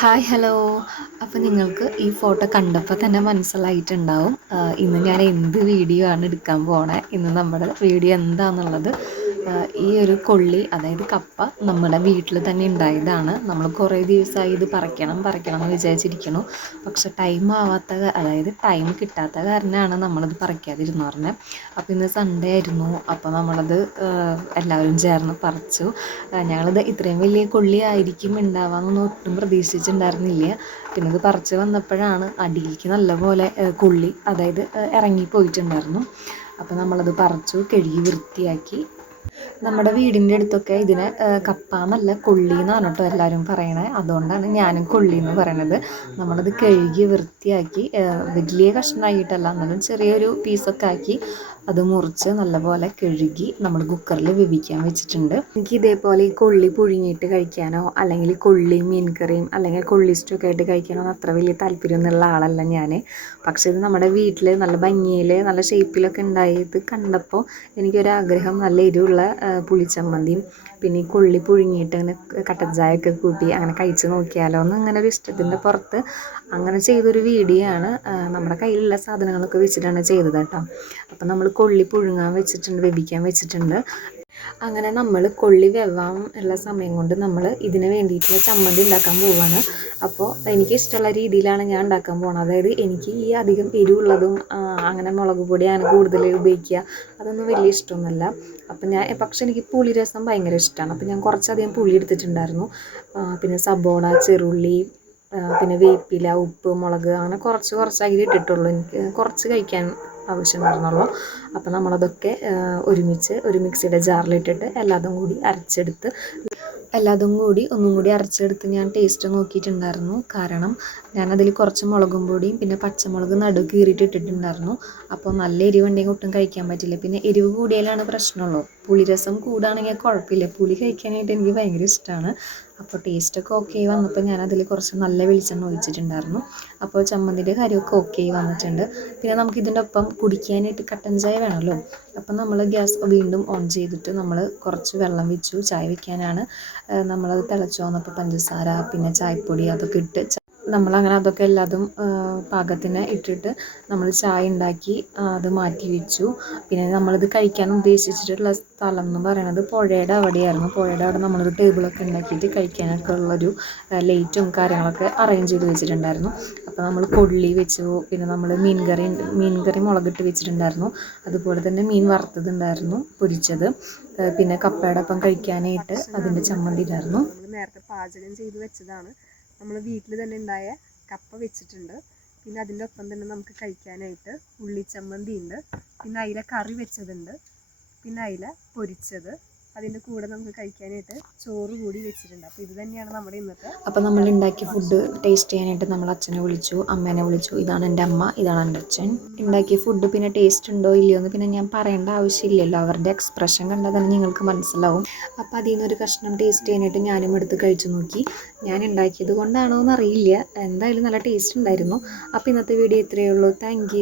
Hi hello അപ്പോൾ നിങ്ങൾക്ക് ഈ ഫോട്ടോ കണ്ടപ്പോൾ തന്നെ മനസ്സിലായിട്ടുണ്ടാവും. ഇന്ന് ഞാൻ എന്ത് വീഡിയോ ആണ് എടുക്കാൻ പോണേ? ഇന്ന് നമ്മുടെ വീഡിയോ എന്താണെന്നുള്ളത് ഈ ഒരു കൊള്ളി അതായത് കപ്പ നമ്മുടെ വീട്ടിൽ തന്നെ ഉണ്ടായതാണ്. നമ്മൾ കുറേ ദിവസമായി ഇത് പറിക്കണം പറിക്കണം എന്ന് വിചാരിച്ചിരിക്കണു പക്ഷെ ടൈം ആവാത്ത അതായത് ടൈം കിട്ടാത്ത കാരണമാണ് നമ്മളത് പറിക്കാതിരുന്നു പറഞ്ഞത് അപ്പോൾ ഇന്ന് സൺഡേ ആയിരുന്നു. അപ്പോൾ നമ്മളത് എല്ലാവരും ചേർന്ന് പറിച്ചു. ഞങ്ങളത് ഇത്രയും വലിയ കൊള്ളി ആയിരിക്കും ഉണ്ടാവാമെന്നൊന്നും ഒട്ടും പ്രതീക്ഷിച്ചിട്ടുണ്ടായിരുന്നില്ല. പിന്നെ ഇത് പറിച്ച് വന്നപ്പോഴാണ് അടിയിലേക്ക് നല്ലപോലെ കൊള്ളി അതായത് ഇറങ്ങി ഇറങ്ങിപ്പോയിട്ടുണ്ടായിരുന്നു. അപ്പോൾ നമ്മളത് പറിച്ചു കഴുകി വൃത്തിയാക്കി നമ്മുടെ വീടിന്റെ അടുത്തൊക്കെ ഇതിനെ ആഹ് കപ്പ എന്നല്ല കൊള്ളി എന്നാണ് കേട്ടോ എല്ലാവരും പറയണത് അതുകൊണ്ടാണ് ഞാനും കൊള്ളി എന്ന് പറയണത്. നമ്മളത് കഴുകി വൃത്തിയാക്കി വലിയ കഷ്ണമായിട്ടല്ല എന്നാലും ചെറിയൊരു പീസൊക്കെ ആക്കി അത് മുറിച്ച് നല്ലപോലെ കഴുകി നമ്മൾ കുക്കറിൽ വേവിക്കാൻ വെച്ചിട്ടുണ്ട്. എനിക്ക് ഇതേപോലെ ഈ കൊള്ളി പുഴുങ്ങിയിട്ട് കഴിക്കാനോ അല്ലെങ്കിൽ കൊള്ളി മീൻകറിയും അല്ലെങ്കിൽ കൊള്ളി സ്റ്റൊക്കെ ആയിട്ട് കഴിക്കാനോ അത്ര വലിയ താല്പര്യമൊന്നുള്ള ആളല്ല ഞാൻ പക്ഷേ ഇത് നമ്മുടെ വീട്ടിൽ നല്ല ഭംഗിയിൽ നല്ല ഷേപ്പിലൊക്കെ ഉണ്ടായത് കണ്ടപ്പോൾ എനിക്കൊരാഗ്രഹം നല്ല എരിവുള്ള ആ, പുളിച്ചമ്മന്തിയും പിന്നെ ഈ കൊള്ളി പുഴുങ്ങിയിട്ട് അങ്ങനെ കട്ടൻ ചായയൊക്കെ കൂട്ടി അങ്ങനെ കഴിച്ച് നോക്കിയാലോ എന്ന് അങ്ങനെ ഒരു ഇഷ്ടത്തിന്റെ പുറത്ത് അങ്ങനെ ചെയ്തൊരു വീഡിയോ ആണ് നമ്മുടെ കയ്യിലുള്ള സാധനങ്ങളൊക്കെ വെച്ചിട്ടാണ് ചെയ്തത് കേട്ടോ. അപ്പം നമ്മൾ കൊള്ളി പുഴുങ്ങാൻ വെച്ചിട്ടുണ്ട് വേവിക്കാൻ വെച്ചിട്ടുണ്ട്. അങ്ങനെ നമ്മൾ കൊള്ളി വെവാൻ ഉള്ള സമയം കൊണ്ട് നമ്മൾ ഇതിന് വേണ്ടിയിട്ടുള്ള ചമ്മന്തി ഉണ്ടാക്കാൻ പോവുകയാണ് അപ്പോൾ എനിക്ക് ഇഷ്ടമുള്ള രീതിയിലാണ് ഞാൻ ഉണ്ടാക്കാൻ പോകുന്നത് അതായത് എനിക്ക് ഈ അധികം എരിവുള്ളതും അങ്ങനെ മുളക് പൊടിയാണ് കൂടുതൽ ഉപയോഗിക്കുക. അതൊന്നും വലിയ ഇഷ്ടമൊന്നുമല്ല. അപ്പം ഞാൻ പക്ഷെ എനിക്ക് പുളി രസം ഭയങ്കര ഇഷ്ടമാണ് അപ്പം ഞാൻ കുറച്ചധികം പുളി എടുത്തിട്ടുണ്ടായിരുന്നു. പിന്നെ സബോള ചെറുള്ളി പിന്നെ വേപ്പില ഉപ്പ് മുളക് അങ്ങനെ കുറച്ച് കുറച്ചാക്കി ഇട്ടിട്ടുള്ളൂ. എനിക്ക് കുറച്ച് കഴിക്കാൻ ആവശ്യമുണ്ടായിരുന്നുള്ളൂ അപ്പോൾ നമ്മളതൊക്കെ ഒരുമിച്ച് ഒരു മിക്സിയുടെ ജാറിലിട്ടിട്ട് എല്ലാതും കൂടി അരച്ചെടുത്ത് എല്ലാതും കൂടി ഒന്നും കൂടി അരച്ചെടുത്ത് ഞാൻ ടേസ്റ്റ് നോക്കിയിട്ടുണ്ടായിരുന്നു. കാരണം ഞാനതിൽ കുറച്ച് മുളകും പൊടിയും പിന്നെ പച്ചമുളക് നടു കീറിയിട്ട് ഇട്ടിട്ടുണ്ടായിരുന്നു. അപ്പോൾ നല്ല എരിവുണ്ടെങ്കിൽ ഒട്ടും കഴിക്കാൻ പറ്റില്ല. പിന്നെ എരിവ് കൂടിയാലാണ് പ്രശ്നമുള്ളൂ. പുളിരസം കൂടാണെങ്കിൽ കുഴപ്പമില്ല. പുളി കഴിക്കാനായിട്ട് എനിക്ക് ഭയങ്കര ഇഷ്ടമാണ് അപ്പോൾ ടേസ്റ്റൊക്കെ ഓക്കെ വന്നപ്പോൾ ഞാൻ അതിൽ കുറച്ച് നല്ല വെളിച്ചെണ്ണ ഒഴിച്ചിട്ടുണ്ടായിരുന്നു. അപ്പോൾ ചമ്മന്തിന്റെ കാര്യമൊക്കെ ഓക്കെ വന്നിട്ടുണ്ട്. പിന്നെ നമുക്ക് ഇതിന്റെ ഒപ്പം കുടിക്കാനായിട്ട് കട്ടൻ ചായ വേണമല്ലോ? അപ്പം നമ്മൾ ഗ്യാസ് വീണ്ടും ഓൺ ചെയ്തിട്ട് നമ്മൾ കുറച്ച് വെള്ളം വെച്ചു ചായ വയ്ക്കാനാണ് നമ്മളത് തിളച്ചു വന്നപ്പോൾ പഞ്ചസാര പിന്നെ ചായപ്പൊടി അതൊക്കെ ഇട്ട് നമ്മളങ്ങനെ അതൊക്കെ എല്ലാതും പാകത്തിന് ഇട്ടിട്ട് നമ്മൾ ചായ ഉണ്ടാക്കി അത് മാറ്റി വെച്ചു. പിന്നെ നമ്മളിത് കഴിക്കാൻ ഉദ്ദേശിച്ചിട്ടുള്ള സ്ഥലം എന്ന് പറയുന്നത് പുഴയുടെ അവിടെയായിരുന്നു. പുഴയുടെ അവിടെ നമ്മളൊരു ടേബിളൊക്കെ ഉണ്ടാക്കിയിട്ട് കഴിക്കാനൊക്കെ ഉള്ളൊരു ലൈറ്റും കാര്യങ്ങളൊക്കെ അറേഞ്ച് ചെയ്ത് വെച്ചിട്ടുണ്ടായിരുന്നു. അപ്പോൾ നമ്മൾ കൊള്ളി വെച്ചു പിന്നെ നമ്മൾ മീൻകറി മീൻകറി മീൻ കറി മുളകിട്ട് വെച്ചിട്ടുണ്ടായിരുന്നു. അതുപോലെ തന്നെ മീൻ വറുത്തതുണ്ടായിരുന്നു പൊരിച്ചത്. പിന്നെ കപ്പയുടെ ഒപ്പം കഴിക്കാനായിട്ട് അതിന്റെ ചമ്മന്തി ഉണ്ടായിരുന്നു നേരത്തെ പാചകം ചെയ്ത് വെച്ചതാണ്. നമ്മൾ വീട്ടിൽ തന്നെ ഉണ്ടായ കപ്പ വെച്ചിട്ടുണ്ട്. പിന്നെ അതിന്റെ ഒപ്പം തന്നെ നമുക്ക് കഴിക്കാനായിട്ട് ഉള്ളിച്ചമ്മന്തി ഉണ്ട് പിന്നെ അതിലെ കറി വെച്ചതുണ്ട്. പിന്നെ അതിലെ പൊരിച്ചത്. അതിന്റെ കൂടെ നമുക്ക് കഴിക്കാനായിട്ട് ചോറ് കൂടി വെച്ചിട്ടുണ്ട്. അപ്പോൾ ഇത് തന്നെയാണ് നമ്മുടെ ഇന്നത്തെ അപ്പോൾ നമ്മൾ ഉണ്ടാക്കിയ ഫുഡ് ടേസ്റ്റ് ചെയ്യാനായിട്ട് നമ്മൾ അച്ഛനെ വിളിച്ചു അമ്മേനെ വിളിച്ചു. ഇതാണ് എന്റെ അമ്മ ഇതാണ് എന്റെ അച്ഛൻ. ഉണ്ടാക്കിയ ഫുഡ് പിന്നെ ടേസ്റ്റ് ഉണ്ടോ ഇല്ലയോ എന്ന് പിന്നെ ഞാൻ പറയേണ്ട ആവശ്യമില്ലല്ലോ. അവരുടെ എക്സ്പ്രഷൻ കണ്ടാൽ തന്നെ നിങ്ങൾക്ക് മനസ്സിലാവും. അപ്പോൾ അതിൽ നിന്നൊരു കഷ്ണം ടേസ്റ്റ് ചെയ്യാനായിട്ട് ഞാനും എടുത്ത് കഴിച്ചു നോക്കി. ഞാൻ ഉണ്ടാക്കിയത് കൊണ്ടാണോ എന്നറിയില്ല. എന്തായാലും നല്ല ടേസ്റ്റ് ഉണ്ടായിരുന്നു. അപ്പോൾ ഇന്നത്തെ വീഡിയോ ഇത്രയേ ഉള്ളൂ. താങ്ക്